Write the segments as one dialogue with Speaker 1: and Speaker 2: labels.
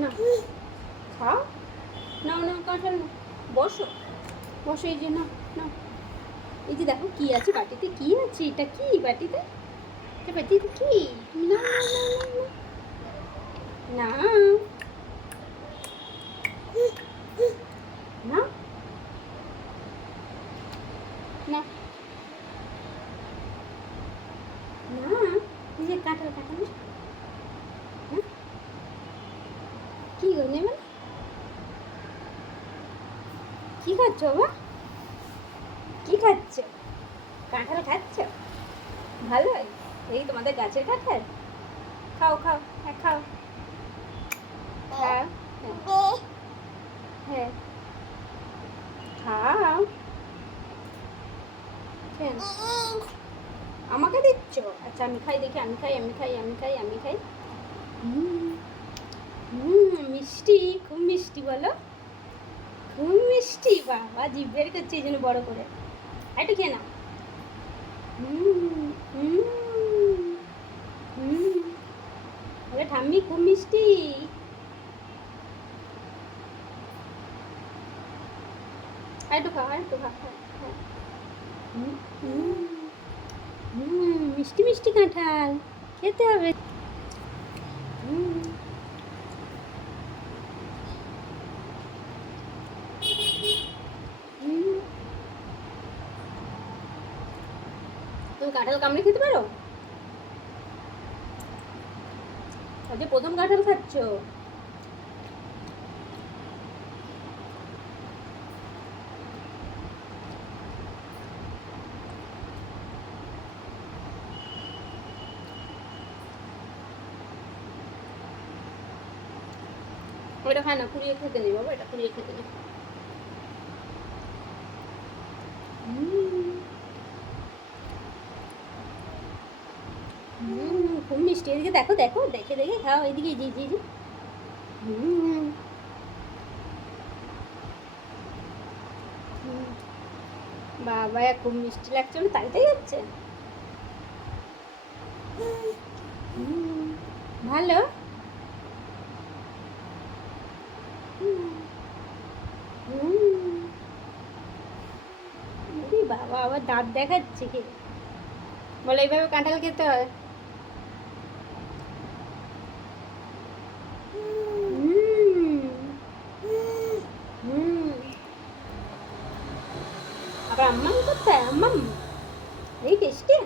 Speaker 1: না। খাও। নাও নাও, কাঁঠাল বসো। বসো, এই যে নাও নাও। এই যে দেখো কি আছে বাটিতে, কি আছে? এটা কি বাটিতে? এটা বাটিতে কি? না না না না না এই যে কাঁঠাল কাঁঠাল না না? কি গো নেবে না? কি খাচ্ছ বাবা? কি খাচ্ছ? কাঁঠাল খাচ্ছ? ভালো এই তোমাদের গাছের কাঁঠাল? খাও খাও হ্যাঁ খাও। হ্যাঁ। হ্যাঁ। খাও। আমাকে দিচ্ছ? আচ্ছা আমি খাই, দেখি, আমি খাই আমি খাই আমি খাই আমি খাই। হুম, মিষ্টি, খুব মিষ্টি, বলো। বাবা জিভ বের করছে এই জন্য বড় করে। একটু খেয়ে হুম ঠাম্মি খুব মিষ্টি। একটু খাও একটু হুম, মিষ্টি মিষ্টি কাঁঠাল। খেতে হবে হুম হুম। তুমি কাঁঠাল কামড়ে খেতে পারো? আজকে প্রথম কাঁঠাল খাচ্ছ। ওটা খায় না কুড়িয়ে খেতে নেই বাবা, এটা কুড়িয়ে খেতে নেই হুম। হুম, খুব মিষ্টি, এদিকে দেখো দেখো, দেখে দেখে খাও, এদিকে জি জি জি। বাবা খুব মিষ্টি লাগছে না তাই তাই যাচ্ছে ভালো? বাবা, আবার দাঁত দেখাচ্ছে কি? বলে এইভাবে কাঁঠাল খেতে হয় হুম। হুম। আবার আম্মাম হয় আম্মাম? এই টেস্টি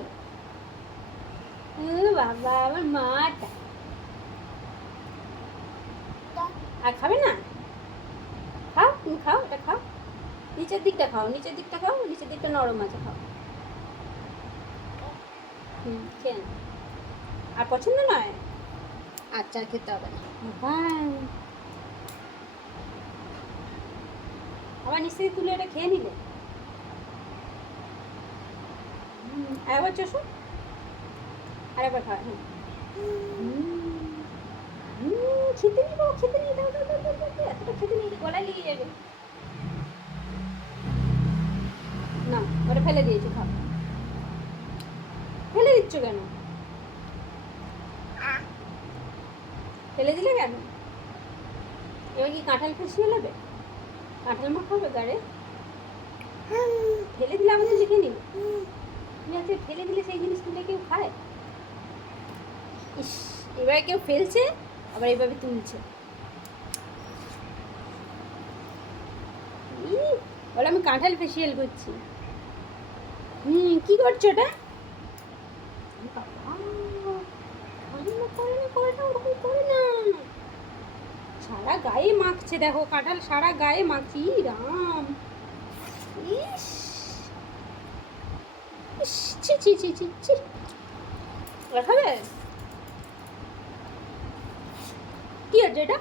Speaker 1: ও বাবা আমার মাটা। আর খাবে না? খাও তুমি খাও এটা খাও। নিচের দিকটা খাও নিচের দিকটা খাও নিচের দিকটা নরম আছে খাও। হুম খেয়ে আর পছন্দ নয়? আচ্ছা খেতে হবে না। আবার থেকে তুলে এটা খেয়ে নিলে? হুম, আর একবার চষো। আর একবার খাও হ্যাঁ হুম, খেতে নিই বাবা খেতে নিই এতটা খেতে নিই গলায় লেগে যাবে। না ওটা ফেলে দিয়েছি খাও। ফেলে দিচ্ছ কেন? ফেলে দিলে কেন? এবার কি কাঁঠাল ফেসিয়ে নেবে কাঁঠাল মাখাবে গাড়ে? ফেলে দিলে আমাদের লিখে নিব। আছে ফেলে দিলে সেই জিনিস তুলে কেউ খায়? ইস এবার কেউ ফেলছে আবার এইভাবে তুলছে। বলে আমি কাঁঠাল ফেসিয়াল করছি। হুম কি করছ ওটা। সারা গায়ে মাখছে দেখো কাঁঠাল সারা গায়ে মাখছি রাম। ইস, ছি ছি ছি ছি ছি। খাবে কি হচ্ছে এটা?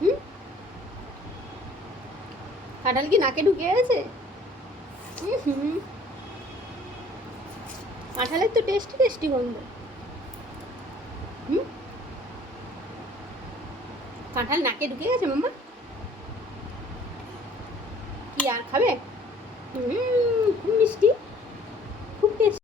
Speaker 1: হুম? কাঁঠাল কি নাকে ঢুকে গেছে? কাঁঠালের তো টেস্টি টেস্টি গন্ধ। হুম? কাঁঠাল নাকে ঢুকে গেছে, মাম্মা? কি আর খাবে? হুম